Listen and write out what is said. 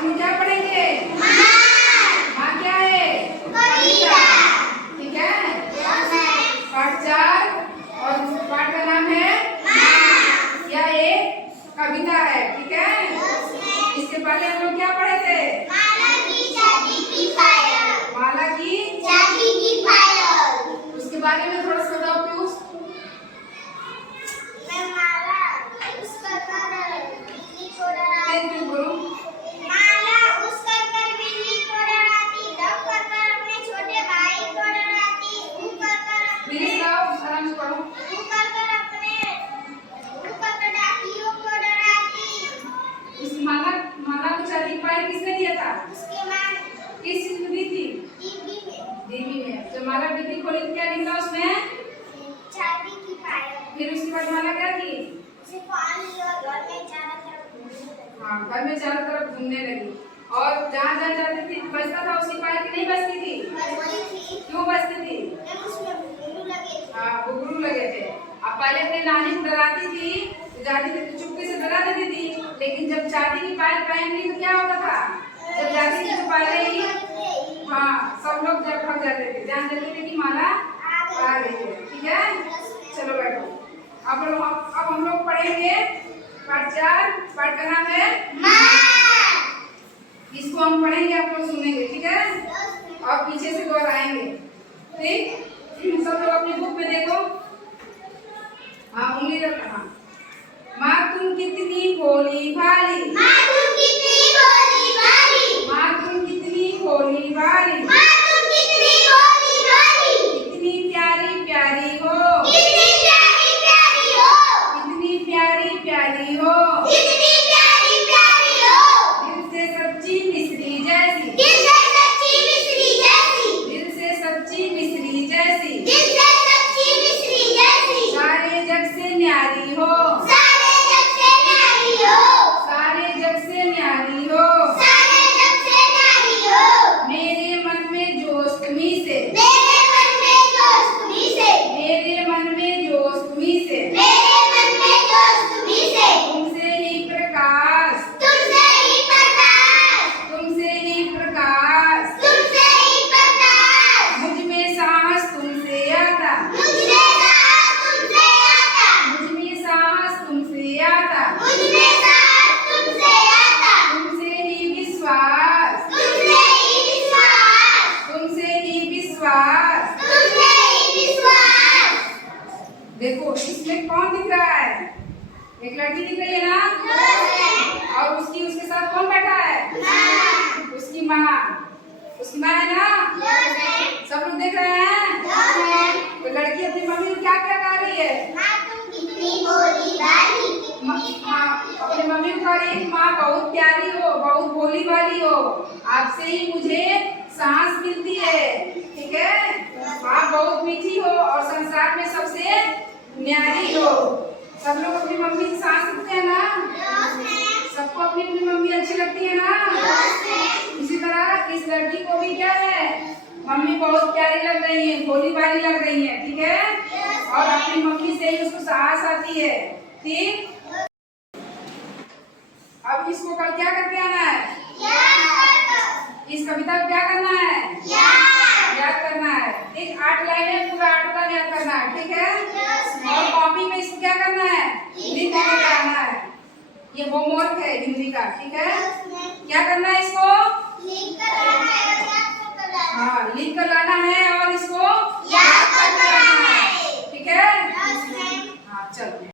हम क्या पढ़ेंगे? माँ क्या है? कविता। ठीक है। पाठ 4 और पाठ का नाम है माँ। यह एक कविता है। ठीक है। इसके पहले हम लोग क्या पढ़े थे? माला की शादी की पायल। माला की शादी की पायल। उसके बारे में थोड़ा सा बताओ पीयूष। मैं माला उसका कर बिल्ली को डराती। बोलो। माला उस कर बिल्ली को डराती, डब कर अपने छोटे भाई को डराती, ऊ कर आराम से पढ़ो। डाकियों को डराती। इस माला को शादी की पायल किसने दिया था? उसके माँ किस चीज में दी थी? देवी में। तो माला डिब्बी खोली तो क्या निकला उसमें? शादी की पायल। फिर उसके बाद माला क्या की? उसे पाल लिया और घर में चारों तरफ घूमने लगी। हाँ, घर में चारों तरफ घूमने लगी। और जहाँ जहाँ जाती थी बजता था उसकी पायल की नहीं बजती थी? बजती थी। क्यों बजती थी? उसमें घुंघरू लगे थे। हाँ, घुंघरू लगे थे। अब पहले अपनी नानी को डराती थी, तो जाती थी तो चुपके से डरा देती थी, लेकिन जब चांदी की पायल पहन ली तो क्या होता था? जब जाती थी तो पहले ही सब लोग जब भाग जाते थे, जान जाते थे कि माला आ गई है। ठीक है। चलो बैठो। अब हम लोग पढ़ेंगे पाठ 4। पाठ का नाम है माँ। इसको हम पढ़ेंगे, आप लोग सुनेंगे। ठीक है। और पीछे से दोहराएंगे। ठीक। सब लोग अपनी बुक में देखो। हाँ, उंगली रखना। हाँ। माँ तुम कितनी भोली भाली। माँ तुम कितनी भोली भाली। माँ तुम कितनी भोली भाली। माँ तुम कितनी भोली भाली। कितनी प्यारी प्यारी हो। कितनी प्यारी प्यारी हो। कितनी प्यारी प्यारी हो। कितनी प्यारी प्यारी हो। दिल से सच्ची मिश्री जैसी। दिल से सच्ची मिश्री जैसी। दिल से सच्ची मिश्री जैसी। दिल से सच्ची मिश्री जैसी। सारे जग से न्यारी हो। सारे जग से न्यारी हो। सारे जग से न्यारी हो। सारे जग से न्यारी हो। मेरे मन में जोश तुम्ही से। मेरे मन में जोश तुम्ही से। मेरे मन में जोश तुम्ही से। मेरे मन में जोश तुम्ही से। तुमसे ही प्रकाश। तुमसे ही प्रकाश। तुमसे ही प्रकाश। तुमसे ही प्रकाश। मुझ में साहस तुमसे आता। मुझमें साहस तुमसे आता। मुझ में साहस तुमसे आता। मुझमें साहस तुमसे आता। तुमसे ही विश्वास। तुमसे ही विश्वास। तुमसे ही विश्वास। तुमसे ही विश्वास। देखो इसमें कौन दिख रहा है? एक लड़की दिख रही है ना? और उसके साथ कौन बैठा है? उसकी माँ। उसकी माँ है ना? सब लोग देख रहे हैं। तो लड़की अपनी मम्मी को क्या क्या कह रही है? माँ तुम कितनी भोली भाली। हाँ, अपने मम्मी को कह रही है माँ बहुत प्यारी हो, बहुत भोली भाली हो, आपसे ही मुझे सांस मिलती है। ठीक है। आप बहुत मीठी हो और संसार में सबसे न्यारी हो। सब लोग अपनी मम्मी की सांस लेते हैं ना? सबको अपनी अपनी मम्मी अच्छी लगती है ना? इसी तरह इस लड़की को भी क्या है? मम्मी बहुत प्यारी लग रही है, भोली भाली लग रही है। ठीक है। और अपनी मम्मी से ही उसको साहस आती है। ठीक। अब इसको कल क्या करके आना है? इस कविता को क्या करना है? याद करना है। ठीक। 8 लाइनें पूरा 8 का याद करना है। ठीक है। और कॉपी में इसको क्या करना है? लिख के आना है। ये होमवर्क है हिंदी का। ठीक है। क्या करना है इसको? लिख कर लाना है और याद कर लाना है। हाँ, लिख कर लाना है